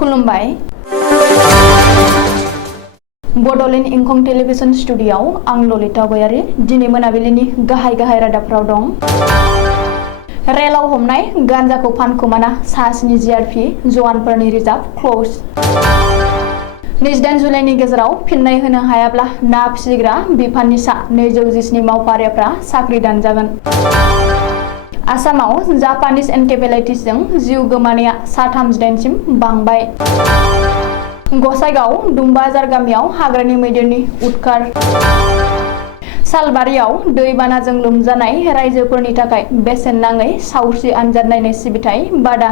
खुलुमबाय बड'लेण्ड इंखं टेलिभिजन स्टुडिय'आव आं ललिता गयारी दिनै मोनाबिलिनि गाहाय रादाबफोराव दं। रेलाव हमनाय गान्जाखौ फानखोमाना सा-7 जिआरपि जवानफोरनि रिजार्भ क्ल'ज। 28 जुलाइनि गेजेराव फिन्नाय होनो हायाब्ला ना फिसिग्रा बिफाननि सा 217 मावफारियाफ्रा साख्रि दानजागोन। आसामाव जापानिज एनकेफेलाइटिसजों जिउ गोमानाया सा-38 सिम बांबाय। गसाइगाव दुमबाजार गामियाव हाग्रानि मैदेरनि उदखार। सालबारियाव दैबानाजों लोमजानाय रायजोफोरनि थाखाय बेसेन नाङै सावस्रि आनजाद नायनाय सिबिथाय बादा।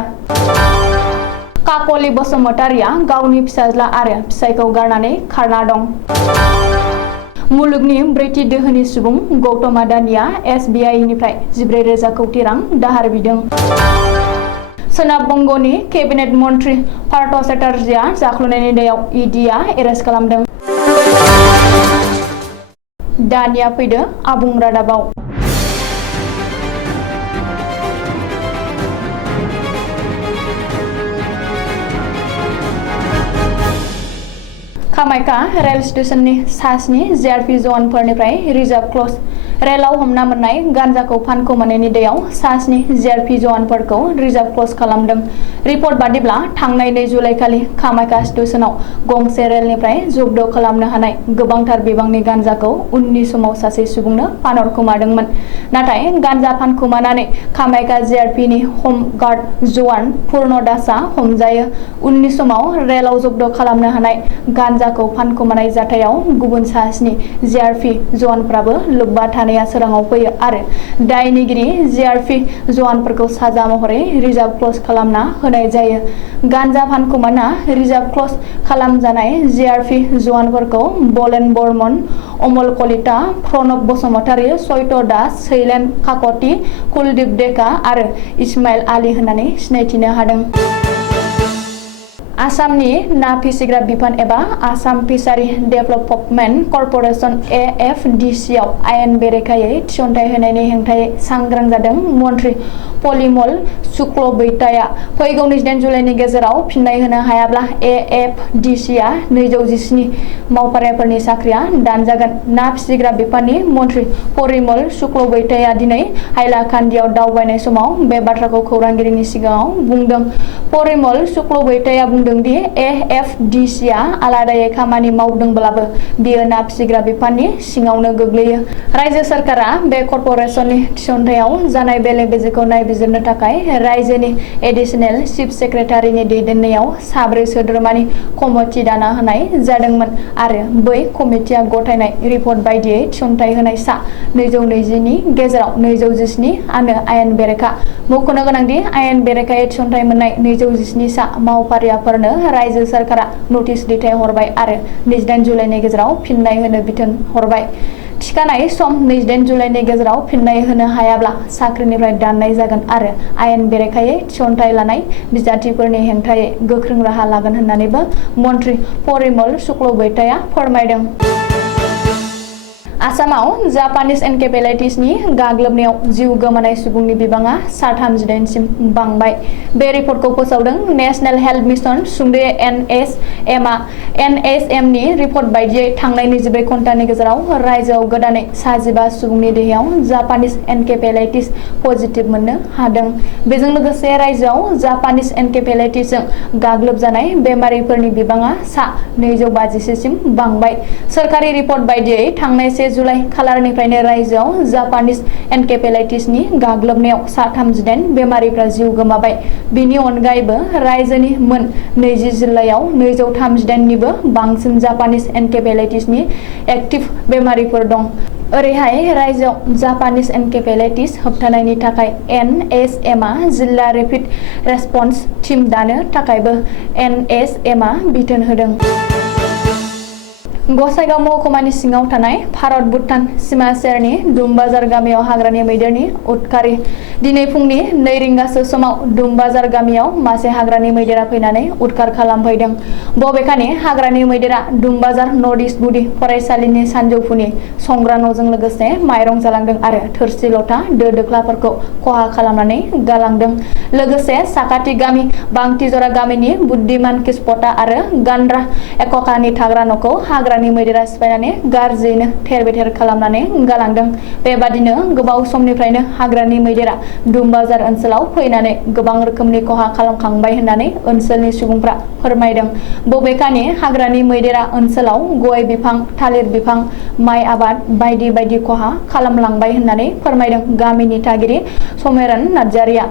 काकलि बसुमतारिया गावनि फिसाज्ला आरो फिसायखौ गारनानै खारना दं। मुलुगनि ब्रैथि दोहोनि सुबुं गौतम आडानिया SBIनिफ्राय 14,000 कौटि रां दाहार बिदों। सोनाब बंग'नि केबिनेट मन्त्रि पार्थ चेटार्जीआ जाख्ल'नायनि दायाव EDआ एरेस्ट खालामदों। दानिया फैदो आबुं रादाबाव। कामाख्या रेल स्टेशननि सा-7 जिआरपि जवानफोरनिफ्राय रिजार्भ क्ल'ज। रेलाव हमना मोननाय गान्जाखौ फानखोमानायनि दायाव सा-7 जिआरपि जवानफोरखौ रिजार्भ क्ल'ज खालामदों। रिपर्ट बादिब्ला थांनाय 2 जुलाइखालि कामाख्या स्टेशनाव गंसे रेलनिफ्राय जब्द खालामनो हानाय गोबांथार बिबांनि गान्जाखौ उननि समाव सासे सुबुंनो फानहरखोमादोंमोन। नाथाय गान्जा फानखोमानानै कामाख्या जिआरपिनि हम गार्ड जवान पुर्ण दासआ हमजायो। उननि समाव रेलाव जब्द खालामनो हानाय गान्जाखौ फानखोमानाय जाथायाव गुबुन सा-7 जिआरपि जवानफ्राबो लोब्बा थानाया सोराङाव फैयो आरो दायनिगिरि जिआरपि जवानफोरखौ साजा महरै रिजार्भ क्ल'ज खालामना होनाय जायो। गान्जा फानखोमाना रिजार्भ क्ल'ज खालामजानाय जिआरपि जवानफोरखौ बलेन बर्मन, अमल कलिता, प्रणब बसुमतारी, सत्य दास, शैलेन काकति, कुलदीप डेका आरो इस्माइल आली होननानै सिनायथिनो हादों। आसामनि ना फिसिग्रा बिफान एबा आसाम फिसारि डेभेलपमेन्ट कर्प'रेसन AFDCआव आयेन बेरेखायै थिसनथाइ होनायनि हेंथायै सांग्रां जादों मन्त्रि परिमल शुक्लबैद्यआ। फैगौ 28 जुलाइनि गेजेराव फिन्नाय होनो हायाब्ला AFDCआ 217 मावफारियाफोरनि साख्रिया दानजागोन। ना फिसिग्रा बिफाननि मन्त्रि परिमल शुक्लबैद्यआ दिनै हाइलाकान्दियाव दावबायनाय समाव बे बाथ्राखौ खौरांगिरिनि सिगाङाव बुंदों। परिमल शुक्लबैद्यआ बुंदों दि AFDCआ आलादायै खामानि मावदोंब्लाबो बियो ना फिसिग्रा बिफाननि सिङावनो गोग्लैयो। रायजो सोरखारा बे कर्प'रेसननि थिसनथायाव जानाय बेले-बेजेखौ नायबिजिरनो थाखाय रायजोनि एडिशनेल चिफ सेक्रेटारिनि दैदेननायाव 4 सोद्रोमानि कमिटि दाना होनाय जादोंमोन आरो बै कमिटिआ गथायनाय रिपर्ट बायदियै थिसनथाइ होनाय सा 220 नि गेजेराव 217 आनो आयेन बेरेखा। मख'नो गोनांदि आयेन बेरेखायै थिसनथाइ मोननाय 217 सा मावफारियाफोरनो रायजो सोरखारा नटिस दैथायहरबाय आरो 28 जुलाइनि गेजेराव फिन्नाय होनो बिथोन हरबाय। थिखानाय सम 28 जुलाइनि गेजेराव फिन्नाय होनो हायाब्ला साख्रिनिफ्राय दाननाय जागोन आरो आयेन बेरेखायै थिसनथाइ लानाय बिजाथिफोरनि हेंथायै गोख्रों राहा लागोन होननानैबो मन्त्रि परिमल शुक्लबैद्यआ फोरमायदों। आसामाव जापानिज एनकेफेलाइटिसनि गाग्लोबनायाव जिउ गोमानाय सुबुंनि बिबाङा सा-38 सिम बांबाय। बे रिपर्टखौ फोसावदों नेशनेल हेल्थ मिशन सुंद'यै NHMआ। NHMनि रिपर्ट बायदियै थांनाय 24 घन्टानि गेजेराव रायजोआव गोदानै 15 सुबुंनि देहायाव जापानिज एनकेफेलाइटिस पजिटिभ मोननो हादों। बेजों लोगोसे रायजोआव जापानिज एनकेफेलाइटिसजों गाग्लोबजानाय बेमारिफोरनि बिबाङा सा-251 सिम बांबाय। सोरखारि रिपर्ट बायदियै थांनाय 1 जुलाइ खालारनिफ्रायनो रायजोआव जापानिज एनकेफेलाइटिसनि गाग्लोबनायाव सा-38 बेमारिफ्रा जिउ गोमाबाय। बिनि अनगायैबो रायजोनि मोन 20 जिल्लायाव 239 निबो बांसिन जापानिज एनकेफेलाइटिसनि एक्टिभ बेमारिफोर दं। ओरैहाय रायजोआव जापानिज एनकेफेलाइटिस होबथानायनि थाखाय NHMआ जिल्ला रेपिड रेसपन्स टीम दानो थाखायबो NHMआ बिथोन होदों। गसाइगाव महकुमानि सिङाव थानाय भारत भुटान सीमा सेरनि दुमबाजार गामियाव हाग्रानि मैदेरनि उदखारि दिनै फुंनि 2 रिंगासो समाव दुमबाजार गामियाव मासे हाग्रानि मैदेरा फैनानै उदखार खालामफैदों। बबेखानि हाग्रानि मैदेरा दुमबाजार नर्थ इस्ट गुदि फरायसालिनि सानजौफुनि संग्रा न'जों लोगोसे माइरं जालांदों आरो थोरसि लथा दो दोख्लाफोरखौ खहा खालामनानै गालांदों। लोगोसे साखाथि गामि बांतिजरा गामिनि बुद्धिमान किस्पता आरो गान्द्रा एककानि थाग्रा न'खौ हाग्रानि मैदेरा सिफायनानै गाज्रियैनो थेर बेथेर खालामनानै गालांदों। बेबादिनो गोबाव समनिफ्रायनो हाग्रानि मैदेरा दुमबाजार ओनसोलाव फैनानै गोबां रोखोमनि खहा खालामखांबाय होननानै ओनसोलनि सुबुंफ्रा फोरमायदों। बबेखानि हाग्रानि मैदेरा ओनसोलाव गय बिफां, थालिर बिफां, माइ आबाद बायदि बायदि खहा खालामलांबाय होननानै फोरमायदों गामिनि थागिरि समेरन नार्जारिया।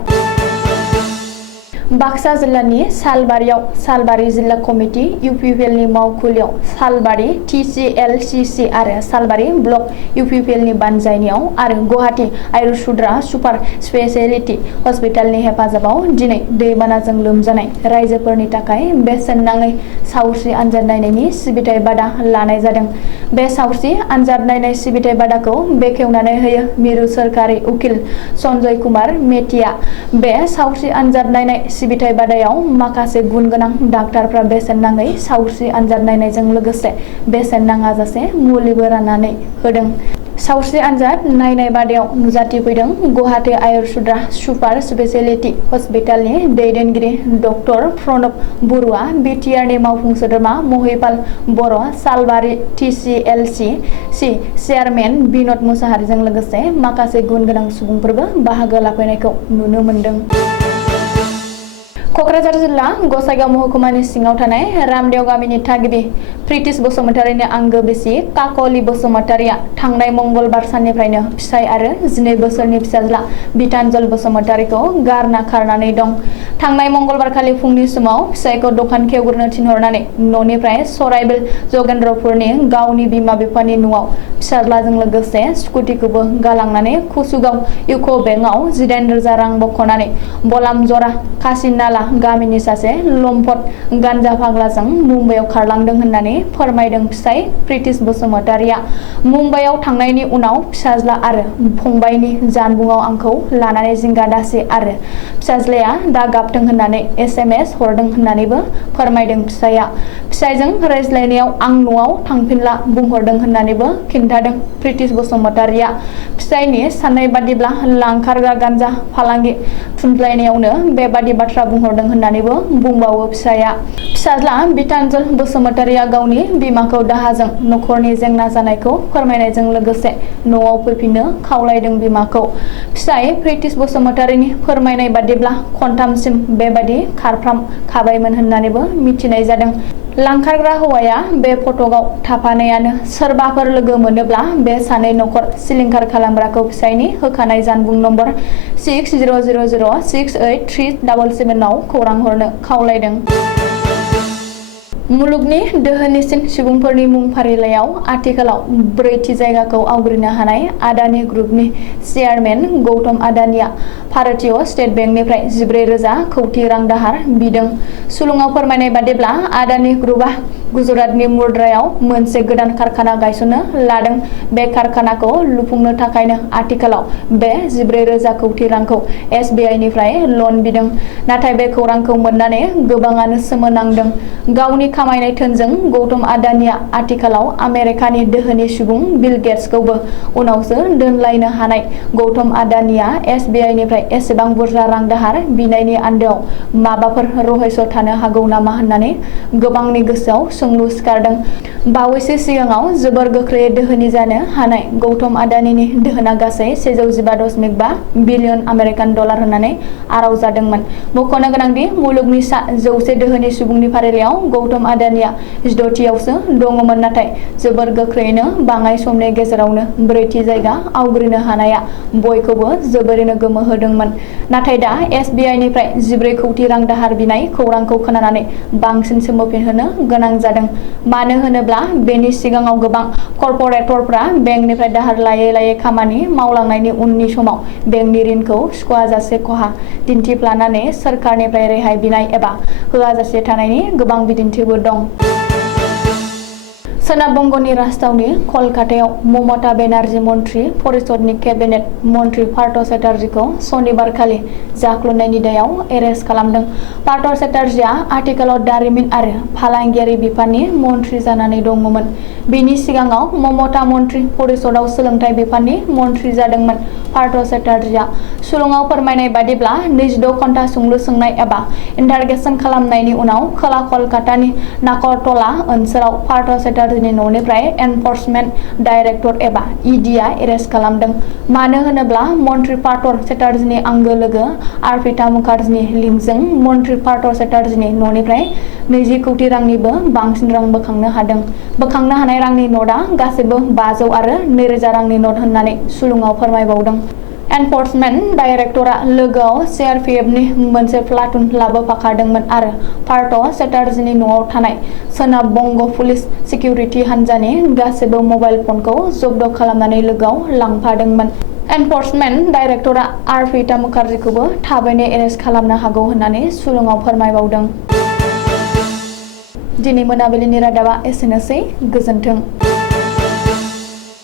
बाक्सा जिल्लानि सालबारियाव सालबारि जिल्ला कमिटि इउपिपिएलनि मावखुलियाव सालबारि टिसिएलसिसि आरो सालबारि ब्लक इउपिपिएलनि बानजायनायाव आरो गुवाहाटी आयुर्सुद्रा सुपार स्पेशेलिटी हस्पिटालनि हेफाजाबाव दिनै दैबानाजों लोमजानाय रायजोफोरनि थाखाय बेसेन नाङै सावस्रि आनजाद नायनायनि सिबिथाय बादा लानाय जादों। बे सावस्रि आनजाद नायनाय सिबिथाय बादाखौ बेखेवनानै होयो मिरु सोरखारि उकिल सन्जय कुमार मेटिया। बे सावस्रि आनजाद नायनाय सिबिथाय बादायाव माखासे गुन गोनां डाक्टारफ्रा बेसेन नाङै सावस्रि आनजाद नायनायजों लोगोसे बेसेन नाङाजासे मुलिबो राननानै होदों। सावस्रि आनजाद नायनाय बादायाव नुजाथिफैदों गुवाहाटी आयुर्सुद्रा सुपार स्पेशेलिटी हस्पिटालनि दैदेनगिरि डक्टर प्रणब बरुवा, बिटिआरनि मावफुं सोद्रोमा महिपाल बर', सालबारि टिसिएलसिसि चेयारमेन बिन'द मुसाहारिजों लोगोसे माखासे गुन गोनां सुबुंफोरबो बाहागो लाफैनायखौ नुनो मोन्दों। कक्राझार जिल्ला गसाइगाव महकुमानि सिङाव थानाय रामदेव गामिनि थागिबि प्रितिश बसुमतारीनि आंगो बिसि काकलि बसुमतारीया थांनाय मंगलबार साननिफ्रायनो फिसाय आरो 12 बोसोरनि फिसाज्ला बितानजल बसुमतारीखौ गारना खारनानै दं। थांनाय मंगलबारखालि फुंनि समाव फिसायखौ दखान खेवग्रोनो थिनहरनानै न'निफ्राय सराइबिल जगेन्द्रपुरनि गावनि बिमा बिफानि न'आव फिसाज्लाजों लोगोसे स्कुटिखौबो गालांनानै कुसुगाव इउक' बेंकआव 18,000 रां बख'नानै बलामजरा कासिनाला गामिनि सासे लम्पट गान्जा फाग्लाजों मुम्बाइआव खारलांदों होननानै फोरमायदों फिसाय प्रितिश बसुमतारीया। मुम्बाइआव थांनायनि उनाव फिसाज्ला आरो फंबायनि जानबुङाव आंखौ लानानै जिंगा दासि आरो फिसाज्लाया दा गाबथों होननानै SMS हरदों होननानैबो फोरमायदों फिसाया। फिसायजों रायज्लायनायाव आं न'आव थांफिनला बुंहरदों होननानैबो खिन्थादों प्रितिश बसुमतारीया। फिसायनि साननाय बादिब्ला लांखारग्रा गान्जा फालांगि थुनज्लायनायावनो बेबादि बाथ्रा बुंहरदों होननानैबो बुंबावो फिसाया। फिसाज्ला बितानजल बसुमतारीया गावनि बिमाखौ दाहाजों नखरनि जेंना जानायखौ फोरमायनायजों लोगोसे न'आव फैफिननो खावलायदों बिमाखौ। फिसाय प्रितिश बसुमतारीनि फोरमायनाय बादिब्ला खनथामसिम बेबादि खारफ्राम खाबायमोन होननानैबो मिथिनाय जादों। लांखारग्रा हौवाया बे फटकआव थाफानायानो। सोरबाफोर लोगो मोनोब्ला बे सानै नखर सिलिंखार खालामग्राखौ फिसायनि होखानाय जानबुं नम्बर 6000683777 आव खौरां हरनो खावलायदों। मुलुगनि दोहोनिसिन सुबुंफोरनि मुं फारिलाइयाव आथिखालाव 4थि जायगाखौ आवग्रिनो हानाय आदानि ग्रुपनि चेयारमेन गौतम आदानिया भारतीय स्टेट बेंकनिफ्राय 14,000 कौटि रां दाहार बिदों। सुलुङाव फोरमायनाय बादिब्ला आदानि ग्रुपआ गुजरातनि मुर्द्रायाव मोनसे गोदान कारखाना गायसननो लादों। बे कारखानाखौ लुफुंनो थाखायनो आथिखालाव बे 14,000 कौटि रांखौ SBI निफ्राय लन बिदों। नाथाय बे खौरांखौ मोननानै गोबाङानो सोमोनांदों। गावनि खामायनाय धोनजों गौतम आदानिया आथिखालाव आमेरिकानि दोहोनि सुबुं बिल गेट्सखौबो उनावसो दोनलायनो हानाय गौतम आदानिया SBI निफ्राय एसेबां बुरजा रां दाहार बिनायनि आन्दोआव माबाफोर रहस्य थानो हागौ नामा होननानै गोबांनि गोसोआव सोंलु सिखारदों। बावैसो सिगाङाव जोबोर गोख्रैयै दोहोनि जानो हानाय गौतम आदानिनि दोहोना गासै 114.5 बिलियन आमेरिकान डलार होननानै आराव जादोंमोन। मख'नो गोनांदि मुलुगनि सा 100 दोहोनि सुबुंनि फारिलाइयाव गौतम आदानिया 16थियावसो दङमोन, नाथाय जोबोर गोख्रैयैनो बाङाय समनि गेजेरावनो 4थि जायगा आवग्रिनो हानाया बयखौबो जोबोरैनो गोमोहोदोंमोन। नाथाय दा SBI निफ्राय 14 कौटि रां दाहार बिनाय खौरांखौ खोनानानै बांसिन सोमोफिनहोनो गोनां जादों। मानो होनोब्ला बेनि सिगाङाव गोबां कर्परेटरफ्रा बेंकनिफ्राय दाहार लायै लायै खामानि मावलांनायनि उननि समाव बेंकनि ऋणखौ सुख'आजासे खहा दिन्थिफ्लानानै सोरखारनिफ्राय रेहाय बिनाय एबा होआजासे थानायनि गोबां बिदिन्थिबो दं। सोनाब बंग'नि राजथावनि कलकातायाव ममता बेनार्जी मन्त्रि परिषदनि केबिनेट मन्त्रि पार्थ चेटार्जीखौ सनिबारखालि जाख्ल'नायनि दायाव एरेस्ट खालामदों। पार्थ चेटार्जीआ आथिखालाव दारिमिन आरो फालांगियारि बिफाननि मन्त्रि जानानै दङमोन। बेनि सिगाङाव ममता मन्त्रि परिषदआव सोलोंथाइ बिफाननि मन्त्रि जादोंमोन। पार्थ चेटार्जीआ सुलुङाव फोरमायनाय बादिब्ला 26 घन्टा सोंलु सोंनाय एबा इन्टारगेसन खालामनायनि उनाव खोला कलकातानि नाकरटला ओनसोलाव पार्थ चेटार्जीनि न'निफ्राय एनफर्समेन्ट डाइरेक्टर एबा ईडीआ एरेस्ट खालामदों। मानो होनोब्ला मन्त्रि पार्थ चेटार्जीनि आंगो लोगो अर्पिता मुखार्जीनि लिंकजों मन्त्रि पार्थ चेटार्जीनि न'निफ्राय 20 कौटि रांनिबो बांसिन रां बोखांनो हादों। बोखांनो हानाय रांनि नटआ गासैबो 500 आरो 2000 रांनि नट होननानै सुलुङाव फोरमायबावदों। एनफर्समेन्ट डाइरेक्टरा लोगोआव सीआरपीएफनि मोनसे प्लाटुन लाबोफाखादोंमोन आरो पार्थ चेटार्जीनि न'आव थानाय सोनाब बंग पुलिस सिकिउरिटि हान्जानि गासैबो मबाइल फनखौ जब्द खालामनानै लोगोआव लांफादोंमोन। एनफर्समेन्ट डाइरेक्टरा अर्पिता मुखार्जीखौबो थाबैनो एरेस्ट खालामनो हागौ होननानै सुलुङाव फोरमायबावदों। दिनै मोनाबिलिनि रादाबा एसेनोसै। गोजोन्थों।